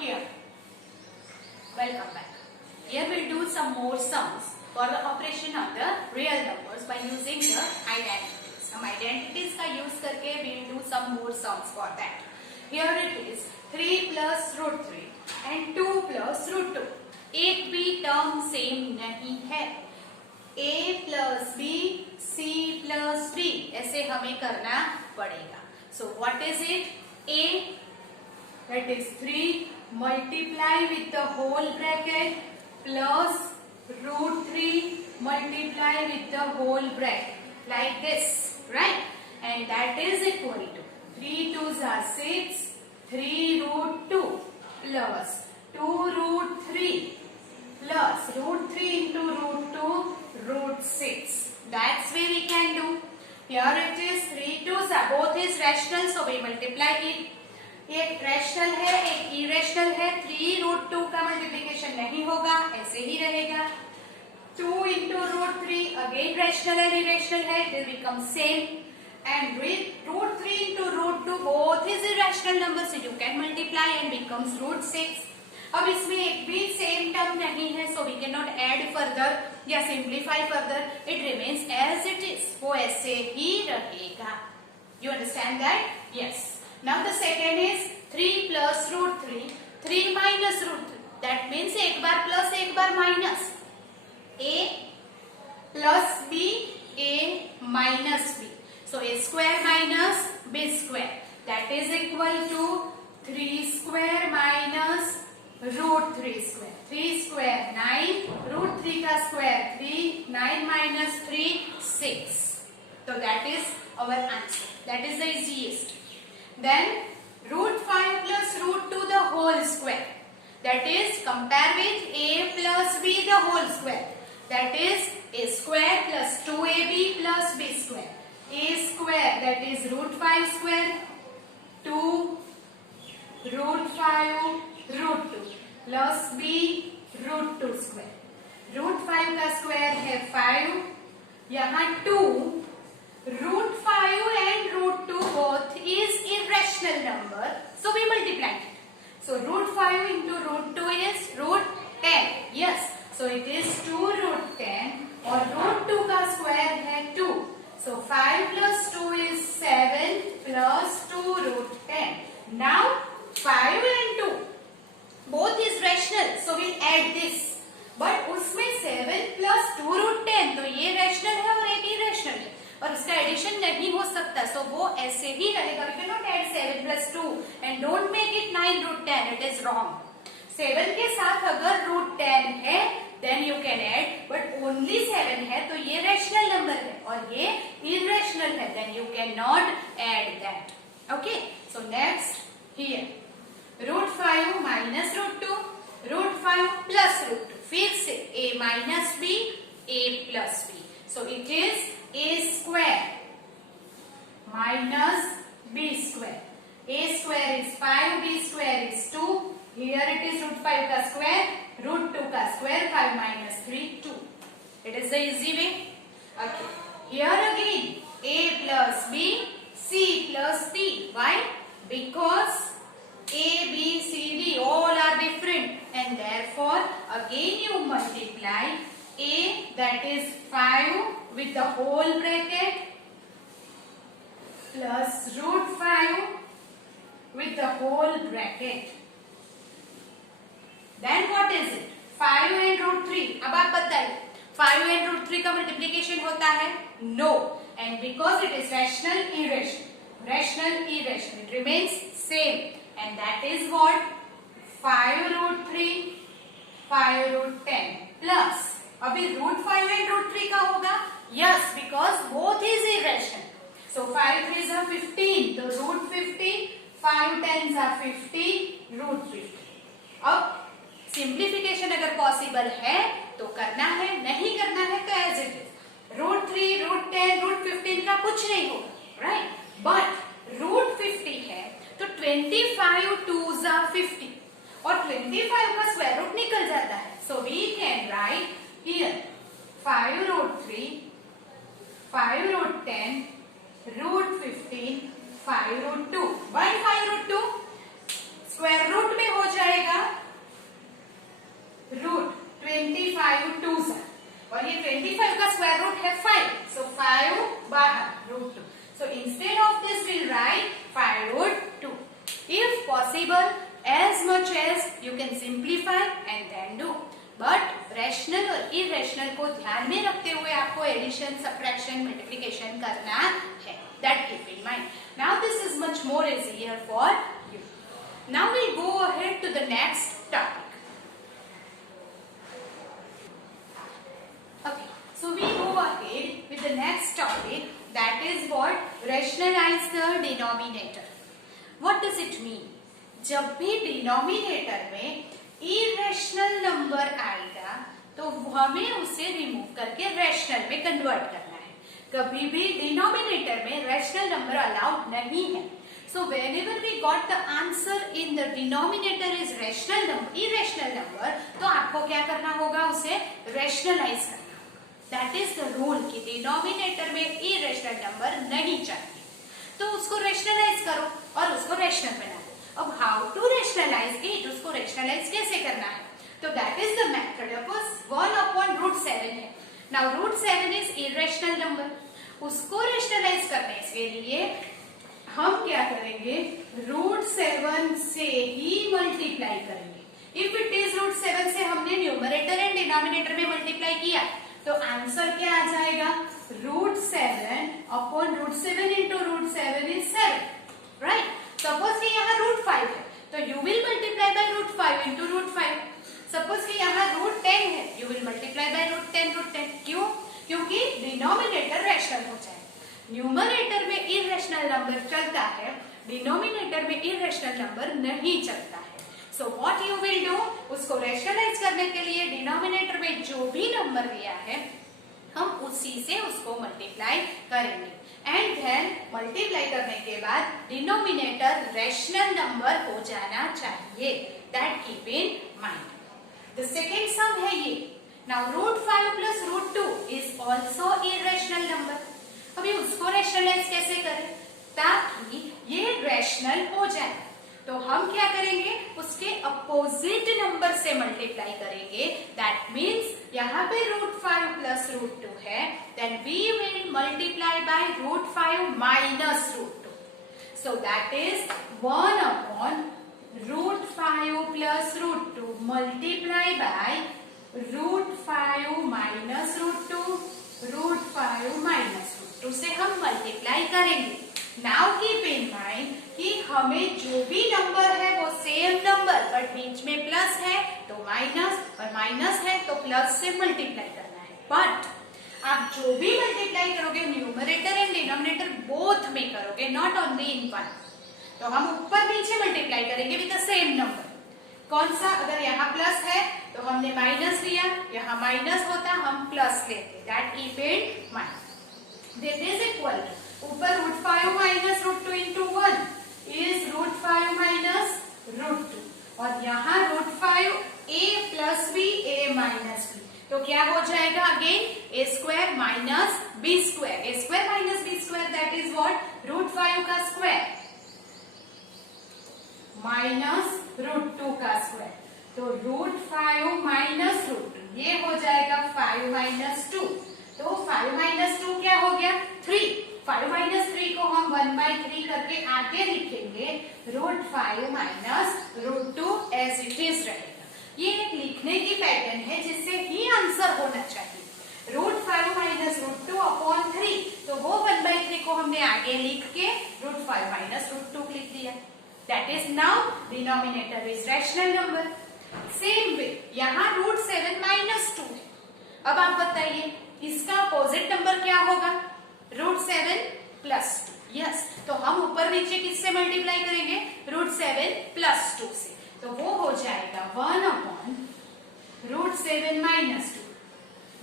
here. Welcome back. Here we'll do some more sums for the operation of the real numbers by using the identities. हम identities का use करके we'll do some more sums for that. Here it is 3 plus root 3 and 2 plus root 2. एक भी term same नहीं है. A plus B, C plus B ऐसे हमें करना पड़ेगा. So what is it? A, that is 3 multiply with the whole bracket plus root 3 multiply with the whole bracket like this, right? And that is equal to 3 2s are 6, 3 root 2 plus 2 root 3 plus root 3 into root 2 root 6. That's way we can do. Here it is 3 2s are both is rational, so we multiply it. एक rational है एक irrational है. 3 root 2 का multiplication नहीं होगा, ऐसे ही रहेगा. 2 into root 3 again rational and irrational है, it will become same. And root 3 into root 2 both is irrational number, so you can multiply and becomes root 6. अब इसमें एक भी सेम टर्म नहीं है, so we can not add further या simplify further. It remains as it is, वो ऐसे ही रहेगा. You understand that? Yes. Now the second is 3 plus root 3, 3 minus root 3. That means एक बार plus एक बार minus. A plus B, A minus B. So A square minus B square. That is equal to 3 square minus root 3 square. 3 square 9, root 3 का square 3, 9 minus 3 6. So that is our answer. That is the easiest. Then root 5 plus root 2 the whole square. That is compare with A plus B the whole square. That is A square plus 2AB plus B square. A square that is root 5 square 2 root 5 root 2 plus B root 2 square. Root 5 का square है 5. यहाँ 2. Root 5 and root 2 both is irrational number, so we multiply it. So root 5 into root 2 is root 10. Yes, so it is 2 root 10 और root 2 का square है 2. So 5 plus 2 is 7 plus 2 root 10. Now 5 and 2 both is rational, so we'll add this. But उसमें 7 plus 2 root 10 तो ये rational है और एक irrational है और उसका एडिशन नहीं हो सकता, सो वो ऐसे ही रहेगा. We can not add 7 plus 2 and don't make it 9 root 10. It is wrong. 7 के साथ अगर root 10 है then you can add, but only 7 है तो ये रैशनल नंबर है और ये इरेशनल है, then you can not add that. Okay, so next here root 5 minus root 2, root 5 plus root 2. फिर से a minus b, a plus b. So it is a square minus b square. A square is 5, b square is 2. Here it is root 5 का square, root 2 का square, 5 minus 3, 2. It is the easy way. Okay. Here again, a plus b, c plus d. Why? Because a, b, c, d all are different and therefore again you multiply a, that is 5 with the whole bracket plus root 5 with the whole bracket. Then what is it? 5 and root 3. अब आप बताइए 5 and root 3 का multiplication होता है? No. And because it is rational, irrational. Rational, irrational. It remains same. And that is what? 5 root 3, 5 root 10 plus. अभी root 5 and root 3 का होगा? Yes, because both is irrational. So 5 3s are 15. तो root 15, 5 10s are 50, root 50. अब simplification अगर possible है तो करना है, नहीं करना है तो as it is. root 3, root 10, root 15 का कुछ नहीं होगा, right? But root 50 है तो 25 2s are 50 और 25 का स्क्वायर रूट निकल जाता है. So we can write here 5 root 3, 5 root 10, root 15, 5 root 2. 1 5 root 2 square root में हो जाएगा possible as much as you can simplify and then do. But rational और इरेशनल को ध्यान में रखते हुए आपको एडिशन, सब्ट्रैक्शन, मल्टीप्लिकेशन करना है. That keep in mind. Now this is much more easier for you. Now we'll go ahead to the next topic. Okay, so we go ahead with the next topic, that is what? Rationalize the denominator. What does it mean? जब भी denominator में irrational number आएगा तो हमें उसे remove करके rational में convert करना है. कभी भी डिनोमिनेटर में रैशनल नंबर अलाउड नहीं है. So whenever we got the answer in the denominator is rational number, irrational number, तो आपको क्या करना होगा? उसे रैशनलाइज करना होगा. दैट इज द रूल कि डिनोमिनेटर में इरेशनल नंबर नहीं चाहिए, तो उसको रैशनलाइज करो और उसको रैशनल बना दो. अब हाउ टू रैशनलाइज इट, उसको रैशनलाइज कैसे करना है? तो that is the method of 1/√7 है. Now √7 is irrational number. उसको रैशनलाइज करने के लिए हम क्या करेंगे? √7 से ही मल्टीप्लाई करेंगे. इफ इट इज √7 से हमने न्यूमरेटर एंड डिनोमिनेटर में मल्टीप्लाई किया तो आंसर क्या आ जाएगा? √7/√7 into √7 is 7, राइट? सपोज कि यहाँ √5 है तो you will multiply by √5 into √5. Suppose कि यहाँ √10 है, यू विल मल्टीप्लाई बाय √10. क्यों? क्योंकि डिनोमिनेटर रैशनल हो जाए. न्यूमरेटर में इरेशनल नंबर चलता है, डिनोमिनेटर में इरेशनल नंबर नहीं चलता है. So what you will do, उसको रैशनलाइज करने के लिए डिनोमिनेटर में जो भी नंबर दिया है हम उसी से उसको मल्टीप्लाई करेंगे. एंड देन मल्टीप्लाई करने के बाद डिनोमिनेटर रैशनल नंबर हो जाना चाहिए. That keep in mind. The second sum है ये. Now √5 plus √2 is also irrational number. अभी उसको रैशनलाइज कैसे करें ताकि ये रैशनल हो जाए? तो हम क्या करेंगे? उसके अपोजिट नंबर से मल्टीप्लाई करेंगे. दैट मीन्स यहाँ पे √5 plus √2 है, then we will multiply by √5 minus √2. So that is 1/√5 plus √2 multiply by √5 minus √2, √5 minus √2 से हम मल्टीप्लाई करेंगे. नाउ कीप इन माइंड कि हमें जो भी नंबर है वो सेम नंबर, बट बीच में प्लस है तो माइनस और माइनस है तो प्लस से मल्टीप्लाई करना है. बट आप जो भी मल्टीप्लाई करोगे न्यूमरेटर एंड डिनोमिनेटर बोथ में करोगे, नॉट ओनली इन वन. तो हम ऊपर नीचे मल्टीप्लाई करेंगे विद द सेम नंबर. कौन सा? अगर यहाँ प्लस है तो हमने माइनस लिया, यहाँ माइनस होता हम प्लस लेते. That keep in mind. This is equal to ऊपर √5 minus √2 into 1 is √5 minus √2 और यहाँ √5 a plus b a minus b. तो क्या हो जाएगा? Again a² minus b². a² minus b² that is what? √5 का स्क्वायर माइनस √2 का स्क्वायर. तो √5 minus √2 ये हो जाएगा 5 minus 2. तो 5 minus 2 क्या हो गया? 3. 5 minus 3 को हम 1/3 करके आगे लिखेंगे. √5 minus √2 as it is रहेगा. ये एक लिखने की पैटर्न है जिससे ही आंसर होना चाहिए. √5 minus √2 upon 3, तो वो 1/3 को हमने आगे लिख के √5 minus √2 लिख दिया. That is now denominator is rational number. Same way यहाँ √7 minus 2 है. अब आप बताइए इसका अपोजिट नंबर क्या होगा? √7 plus 2. यस, तो हम ऊपर नीचे किससे मल्टीप्लाई करेंगे? √7 plus 2 से. तो वो हो जाएगा 1/√7 minus 2.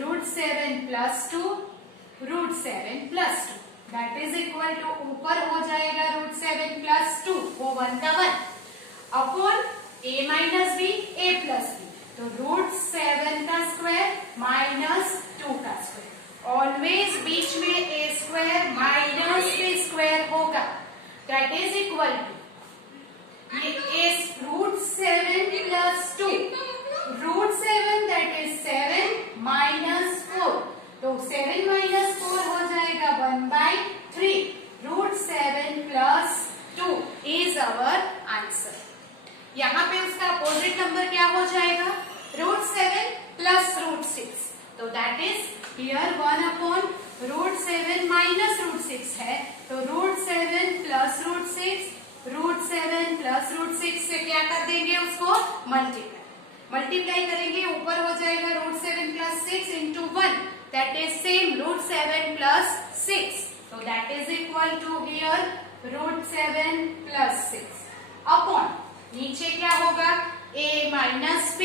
√7 plus 2, √7 plus 2. That is equal to ऊपर हो जाएगा √7 plus 2, वो 1 का 1 upon a minus b, a plus b. तो √7 का स्क्वायर माइनस 2 का स्क्वायर. ऑलवेज बीच में a² माइनस b² होगा. दैट इज इक्वल टू ये √7 plus 2. √7 that is 7 minus 4. तो 7 minus 4 हो जाएगा 1/3. √7 plus 2 is our answer. Opposite number क्या हो जाएगा? √7 प्लस √6. तो दैट इज हियर 1/√7 माइनस √6 है, तो √7 प्लस √6, √7 प्लस √6 से क्या कर देंगे उसको? मल्टीप्लाई करेंगे, ऊपर हो जाएगा √7 plus 6 into 1, that is same √7 plus 6. So that is equal to here √7 plus 6 upon नीचे क्या होगा? a minus b,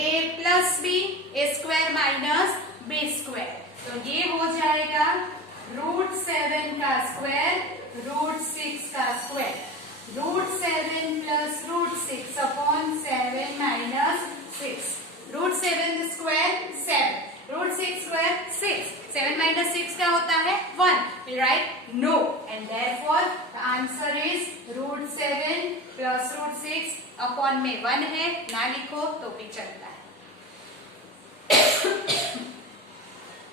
a plus b, a square minus b square. तो ये हो जाएगा √7 का स्क्वायर √6 का square. √7 plus √6 upon 7 minus 6. √7 square 7, √6 square 6. 7 minus 6 क्या होता है? 1. We write no, and therefore the answer is √7 plus √6 upon में 1 है, ना लिखो तो भी चलता है.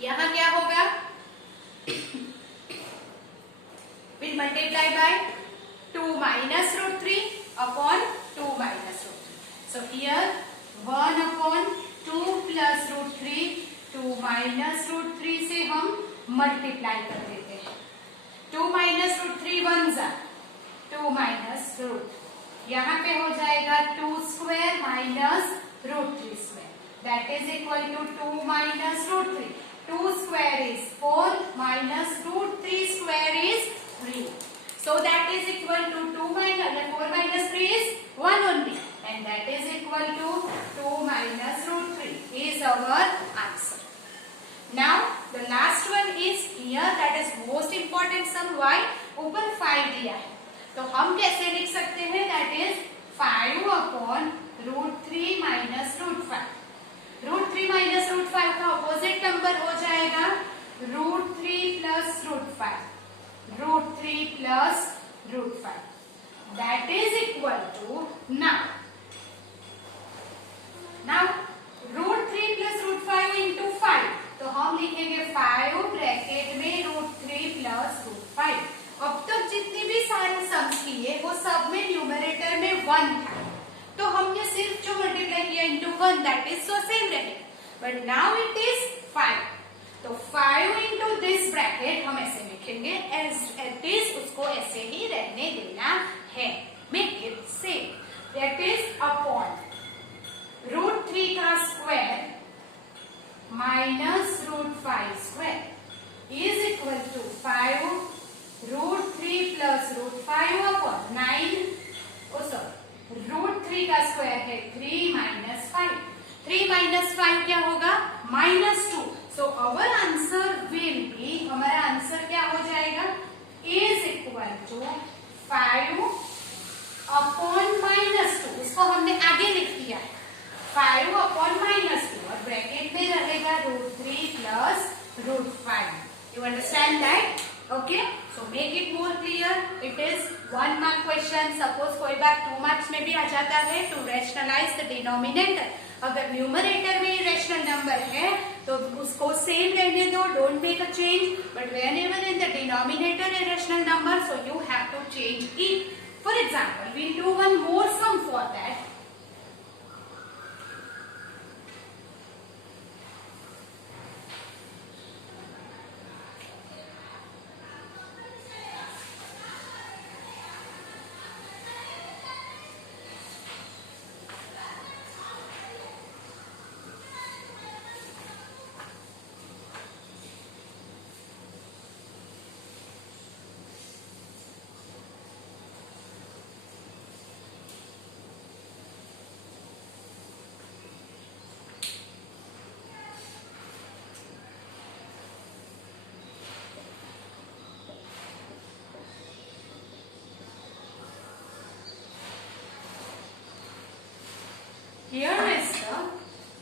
यहाँ क्या होगा? We'll multiply by 2 minus √3 upon 2 minus √3. So here 1/2 plus √3, 2 minus √3 से हम मल्टीप्लाई कर देते हैं. 2 माइनस √3 1 जा 2 माइनस √3. यहाँ पे हो जाएगा 2 square minus √3 square, that is equal to 2 minus √3. 2 square is 4 minus √3 square is 3. So that is equal to 2 minus 4 minus 3 is 1 only, and that is equal to 2 minus √3 is our answer. Now the last one is here, that is most important sum. Why? ऊपर 5 दिया है, तो हम कैसे लिख सकते हैं? That is 5 upon √3 minus √5. √3 minus √5 का अपोजिट नंबर हो जाएगा √3 plus √5. √3 plus √5. That is equal to now √3 plus √5 into 5. तो हम लिखेंगे 5 ब्रैकेट में √3 plus √5. अब तक जितनी भी सारे सम्स किए वो सब में न्यूमरेटर में 1 था, तो हमने सिर्फ जो मल्टीप्लाई किया into 1, that is so same रहेगा. बट नाउ इट इज 5, तो 5 इंटू दिस ब्रैकेट हम ऐसे लिखेंगे एज इट इज, उसको ऐसे ही रहने देना है. Make it same, that is upon √3 का square minus √5 square is equal to 5 √3 plus √5 upon 9. √3 का स्क्वायर है 3 माइनस 5. 3 माइनस 5 क्या होगा? -2. So our answer will be, हमारा आंसर क्या हो जाएगा? Is equal to 5 upon -2. इसको हमने आगे लिख दिया है 5 अपॉन -2, और ब्रैकेट में रहेगा √3 plus √5. You understand that? Okay, so make it more clear. It is 1 mark question. Suppose कोई बार 2 मार्क्स में भी आ जाता है. टू रैशनलाइज द डिनोमिनेटर, अगर न्यूमरेटर में इरेशनल नंबर है तो उसको सेम रहने दो, don't make a change. But whenever in the denominator irrational number, so you have to change it. For example, we will do one more some for that. Here is the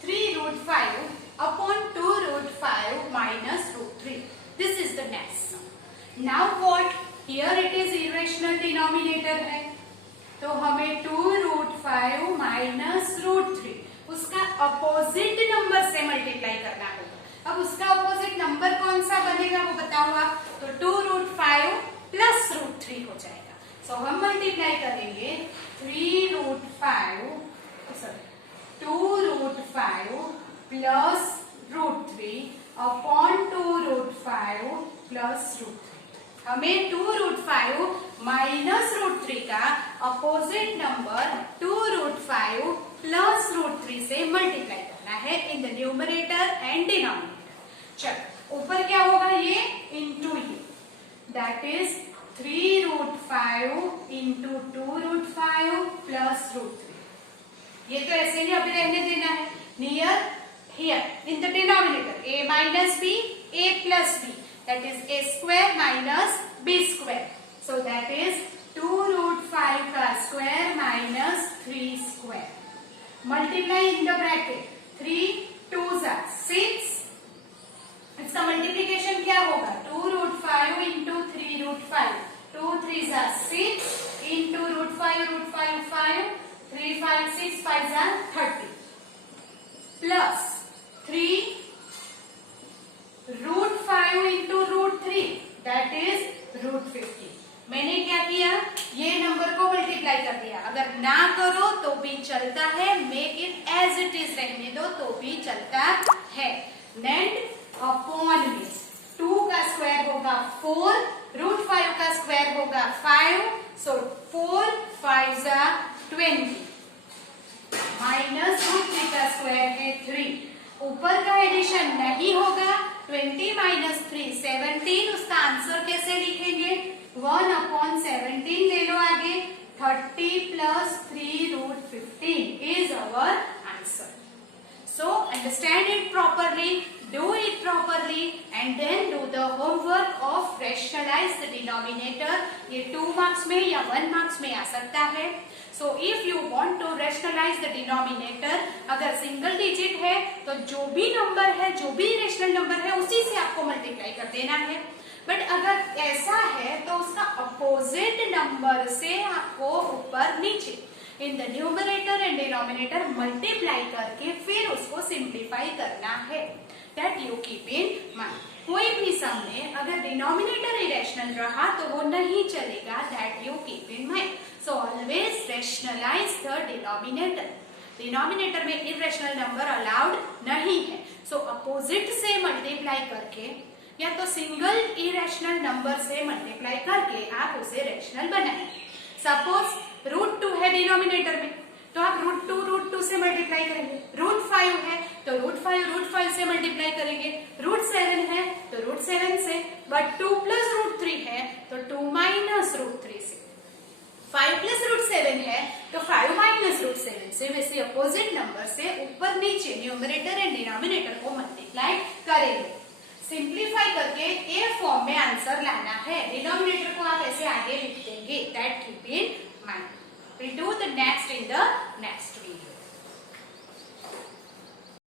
3√5 upon 2√5 minus √3. This is the next sum. Now what? Here it is irrational denominator है, तो हमें 2√5 minus √3 उसका opposite number से multiply करना होगा. अब उसका opposite number कौन सा बनेगा वो बताऊंगा. तो 2√5 प्लस √3 हो जाएगा. सो हम मल्टीप्लाई करेंगे 3√5 हमें 2√5 माइनस √3 का अपोजिट नंबर 2√5 प्लस √3 से मल्टीप्लाई करना है in the numerator and denominator. चलो ऊपर क्या होगा, ये इंटू ये, दैट इज 3√5 इंटू 2√5 प्लस √3। ये तो ऐसे ही अभी रहने देना है। Near here in the denominator a minus b, a plus b, that is a square minus b square. So that is 2√5 का square minus 3 square. Multiply in the bracket, 3 2s are 6. इसका multiplication क्या होगा, 2√5 into 3√5, 2 3s are 6 into √5 5, 3 5 6 5s are 30 plus 3 √5 into √3, that is √50। मैंने क्या किया, ये number को multiply कर दिया। अगर ना करो तो भी चलता है, make it as it is रहने दो तो भी चलता है। लैंड अपॉन में 2 का स्क्वायर होगा 4, √5 का स्क्वायर होगा 5, सो 4 5 20 माइनस √3 का स्क्वायर है 3। ऊपर का एडिशन नहीं होगा, 20 माइनस 3 17। उसका आंसर कैसे लिखेंगे, 1/17 ले लो आगे, 30 plus 3√15 is our answer. So understand it properly, do it properly and then do the homework of rationalize the denominator। ये 2 marks में या 1 marks में आ सकता है। So if you want to rationalize the denominator, अगर सिंगल डिजिट है तो जो भी नंबर है, जो भी रेशनल नंबर है उसी से आपको मल्टीप्लाई कर देना है। बट अगर ऐसा है तो उसका अपोजिट नंबर से आपको ऊपर नीचे in the numerator and denominator multiply करके फिर उसको सिंप्लीफाई करना है। That you keep in mind. कोई भी सम में अगर डिनोमिनेटर इरेशनल रहा तो वो नहीं चलेगा, that you keep in mind. So always rationalise the denominator. Denominator में इरेशनल नंबर अलाउड नहीं है, सो अपोजिट से मल्टीप्लाई करके या तो सिंगल इरेशनल नंबर से मल्टीप्लाई करके आप उसे रेशनल बनाएं। सपोज √2 है डिनोमिनेटर में, तो आप √2 से मल्टीप्लाई करेंगे। √5 है तो √5 से मल्टीप्लाई करेंगे। √7 है तो √7 से, बट 2 प्लस √3 है तो 2 माइनस √3 से। 5 प्लस √7 है तो 5 माइनस √7 से। वैसे अपोजिट नंबर से ऊपर नीचे न्यूमरेटर एंड डिनोमिनेटर को मल्टीप्लाई करेंगे। सिंप्लीफाई करके ए फॉर्म में आंसर लाना है।